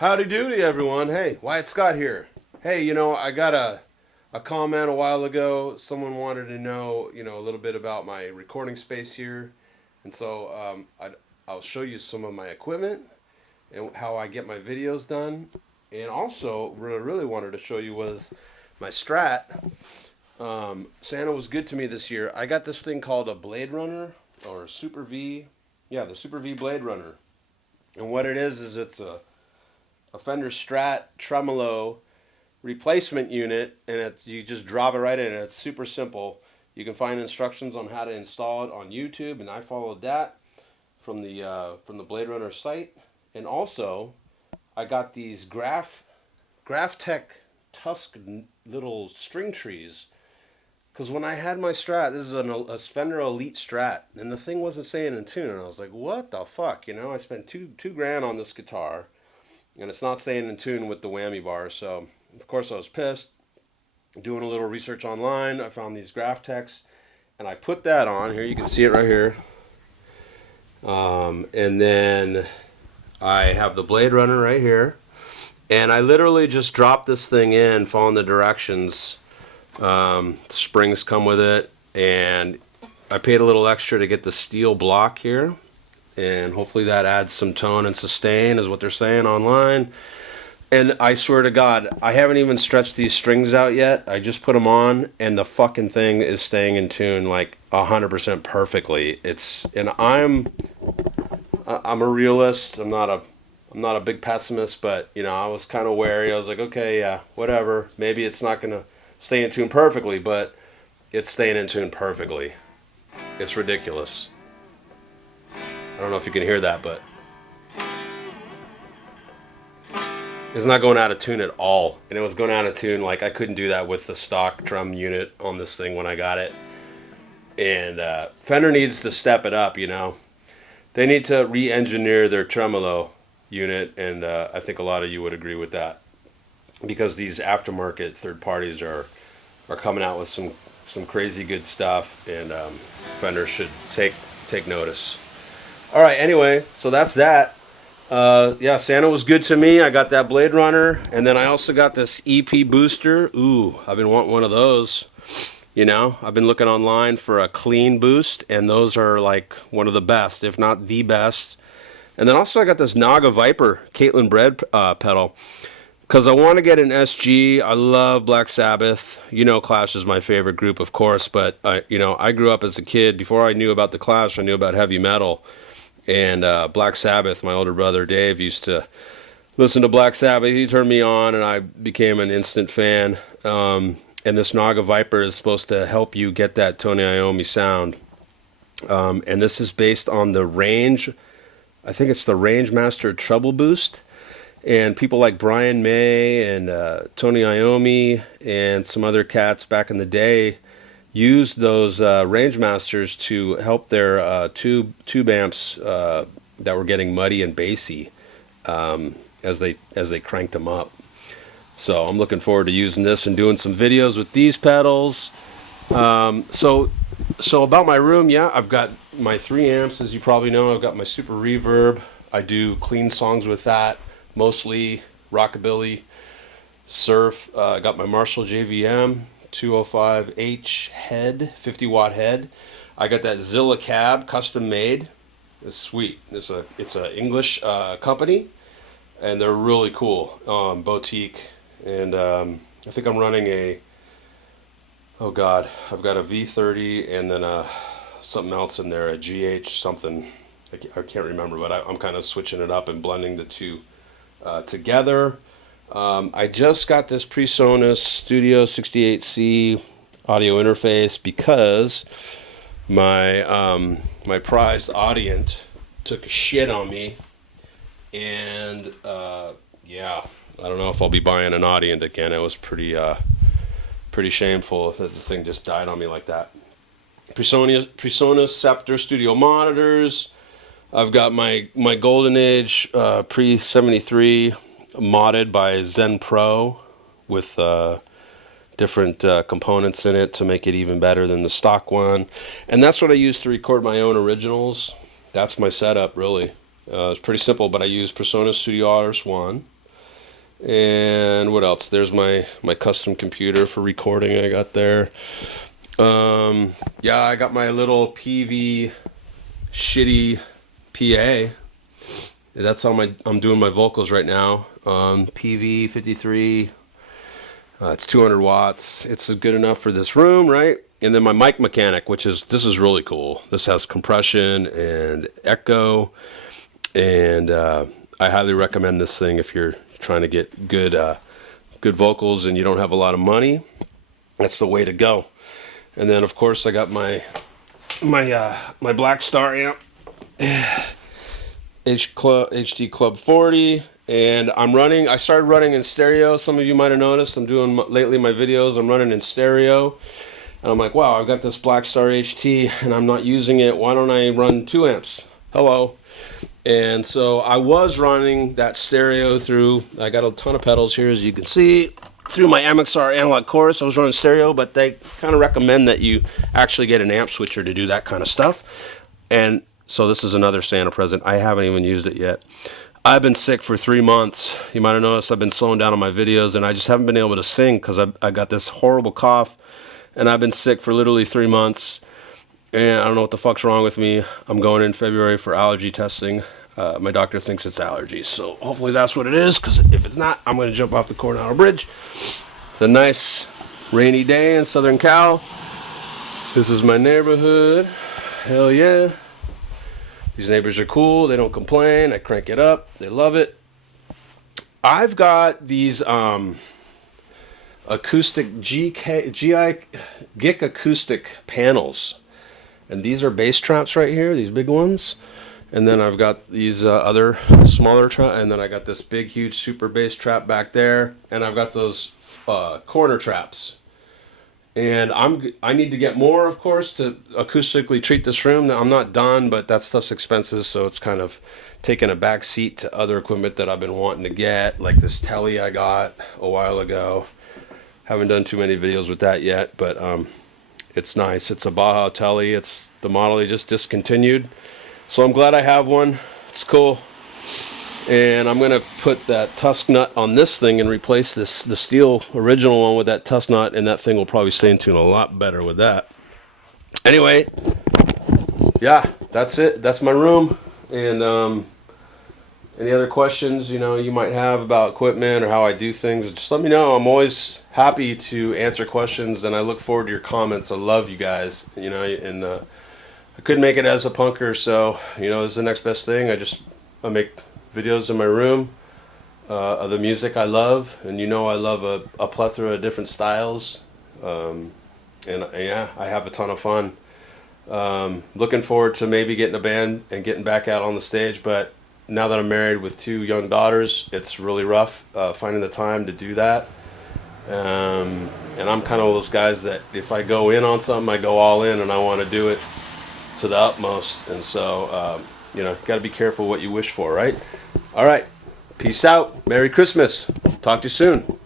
Howdy doody, everyone. Hey, Wyatt Scott here. Hey, I got a comment a while ago. Someone wanted to know, a little bit about my recording space here. And so I'll show you some of my equipment and how I get my videos done. And also, what I really wanted to show you was my Strat. Santa was good to me this year. I got this thing called a Blade Runner or a Super V. Yeah, the Super V Blade Runner. And what it is it's a Fender Strat tremolo replacement unit, and you just drop it right in. It's super simple. You can find instructions on how to install it on YouTube, and I followed that from the Blade Runner site. And also, I got these Graphtec Tusk little string trees. Because when I had my Strat, this is a Fender Elite Strat, and the thing wasn't staying in tune, and I was like, what the fuck? I spent two grand on this guitar, and it's not staying in tune with the whammy bar. So of course I was pissed. Doing a little research online, I found these Graphtecs, and I put that on here. You can see it right here. And then I have the Blade Runner right here, and I literally just dropped this thing in, following the directions. Springs come with it, and I paid a little extra to get the steel block here, and hopefully that adds some tone and sustain, is what they're saying online. And I swear to God, I haven't even stretched these strings out yet. I just put them on, and the fucking thing is staying in tune like 100% perfectly. I'm a realist. I'm not a big pessimist, but I was kind of wary. I was like, okay, yeah, whatever. Maybe it's not gonna stay in tune perfectly, but it's staying in tune perfectly. It's ridiculous. I don't know if you can hear that, but it's not going out of tune at all. And it was going out of tune. Like, I couldn't do that with the stock drum unit on this thing when I got it. And Fender needs to step it up, They need to re-engineer their tremolo unit, and I think a lot of you would agree with that. Because these aftermarket third parties are coming out with some crazy good stuff, and Fender should take notice. All right, anyway, so that's that. Yeah, Santa was good to me. I got that Blade Runner, and then I also got this EP booster. Ooh, I've been wanting one of those. I've been looking online for a clean boost, and those are like one of the best, if not the best. And then also I got this Naga Viper Caitlin Bread pedal. Because I want to get an SG. I love Black Sabbath. Clash is my favorite group, of course. But, I grew up as a kid. Before I knew about the Clash, I knew about heavy metal. And Black Sabbath, my older brother Dave used to listen to Black Sabbath. He turned me on, and I became an instant fan. And this Naga Viper is supposed to help you get that Tony Iommi sound. And this is based on the Range. I think it's the Range Master Treble Boost. And people like Brian May and Tony Iommi and some other cats back in the day used those Rangemasters to help their tube amps that were getting muddy and bassy as they cranked them up. So I'm looking forward to using this and doing some videos with these pedals. So about my room, yeah, I've got my 3 amps, as you probably know. I've got my Super Reverb. I do clean songs with that. Mostly rockabilly, surf. I got my Marshall JVM 205H head, 50-watt head. I got that Zilla cab, custom made. It's sweet. It's a English company, and they're really cool, boutique. And I think I'm running I've got a V30 and then something else in there, a GH something. I can't remember, but I'm kind of switching it up and blending the two together. I just got this PreSonus Studio 68C audio interface because my prized Audient took a shit on me, and yeah, I don't know if I'll be buying an Audient again. It was pretty shameful that the thing just died on me like that. PreSonus Scepter Studio monitors. I've got my Golden Age Pre 73 modded by Zen Pro with different components in it to make it even better than the stock one. And that's what I use to record my own originals. That's my setup, really. It's pretty simple, but I use PreSonus Studio Autos 1. And what else? There's my custom computer for recording I got there. Yeah, I got my little PV shitty PA. That's how I'm doing my vocals right now. PV 53. It's 200 watts. It's good enough for this room, right? And then my mic mechanic, this is really cool. This has compression and echo, and I highly recommend this thing if you're trying to get good vocals and you don't have a lot of money. That's the way to go. And then of course I got my Black Star amp, HD Club 40, and I started running in stereo. Some of you might have noticed lately my videos I'm running in stereo, and I'm like, wow, I've got this Black Star HT and I'm not using it. Why don't I run 2 amps? Hello. And so I was running that stereo through, I got a ton of pedals here as you can see, through my MXR analog chorus. I was running stereo, but they kind of recommend that you actually get an amp switcher to do that kind of stuff. And so this is another Santa present. I haven't even used it yet. I've been sick for 3 months. You might have noticed I've been slowing down on my videos, and I just haven't been able to sing because I got this horrible cough, and I've been sick for literally 3 months. And I don't know what the fuck's wrong with me. I'm going in February for allergy testing. My doctor thinks it's allergies, so hopefully that's what it is, because if it's not, I'm going to jump off the Coronado Bridge. It's a nice rainy day in Southern Cal. This is my neighborhood. Hell yeah. These neighbors are cool. They don't complain. I crank it up. They love it. I've got these acoustic GI acoustic panels. And these are bass traps right here, these big ones. And then I've got these other smaller traps, and then I got this big, huge super bass trap back there, and I've got those corner traps. And I need to get more, of course, to acoustically treat this room. Now, I'm not done, but that stuff's expensive, so it's kind of taking a back seat to other equipment that I've been wanting to get, like this telly I got a while ago. Haven't done too many videos with that yet, but it's nice. It's a Baja telly. It's the model they just discontinued. So I'm glad I have one. It's cool. And I'm going to put that tusk nut on this thing and replace the steel original one with that tusk nut, and that thing will probably stay in tune a lot better with that. Anyway, yeah, that's it. That's my room. And any other questions you might have about equipment or how I do things, just let me know. I'm always happy to answer questions, and I look forward to your comments. I love you guys, and I couldn't make it as a punker, so this is the next best thing. I make videos in my room of the music I love, and I love a plethora of different styles, and yeah, I have a ton of fun. Looking forward to maybe getting a band and getting back out on the stage, but now that I'm married with 2 young daughters, it's really rough finding the time to do that. And I'm kind of one of those guys that if I go in on something, I go all in, and I want to do it to the utmost. And so got to be careful what you wish for, right? All right, peace out. Merry Christmas. Talk to you soon.